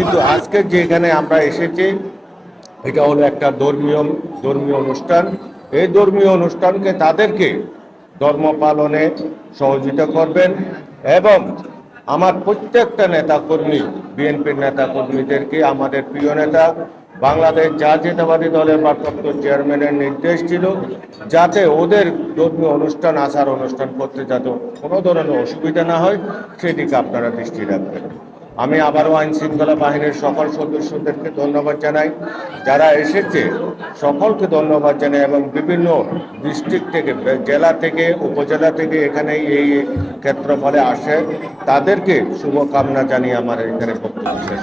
কিন্তু আজকে যেখানে আমরা এসেছি, এটা হলো একটা ধর্মীয় ধর্মীয় অনুষ্ঠান। এই ধর্মীয় অনুষ্ঠানকে তাদেরকে ধর্ম পালনে সহযোগিতা করবেন এবং আমার প্রত্যেকটা নেতাকর্মী, বিএনপির নেতাকর্মীদেরকে, আমাদের প্রিয় নেতা, বাংলাদেশ জাতীয়তাবাদী দলের ভারপ্রাপ্ত চেয়ারম্যানের নির্দেশ ছিল যাতে ওদের ধর্মীয় অনুষ্ঠান আসার অনুষ্ঠান করতে যাতে কোনো ধরনের অসুবিধা না হয়, সেদিকে আপনারা দৃষ্টি রাখবেন। আমি আবারও আইন শৃঙ্খলা বাহিনীর সকল সদস্যদেরকে ধন্যবাদ জানাই, যারা এসেছে সকলকে ধন্যবাদ জানাই এবং বিভিন্ন ডিস্ট্রিক্ট থেকে, জেলা থেকে, উপজেলা থেকে এখানে এই ক্ষেত্রফলে আসে, তাদেরকে শুভকামনা জানিয়ে আমার এখানে বক্তব্য শেষ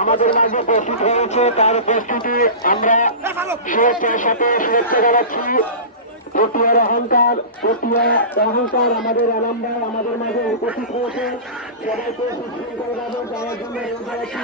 আমাদের মাঝে উপস্থিত হয়েছে, তার উপস্থিতি আমরা শুভেচ্ছার সাথে শুভেচ্ছা জানাচ্ছি। পটিয়ার অহংকার পটিয়া অহংকার আমাদের আলম আমাদের মাঝে উপস্থিত হয়েছে। সবাইকে সুশৃঙ্খলভাবে যাওয়ার জন্য অনুরোধ জানাচ্ছি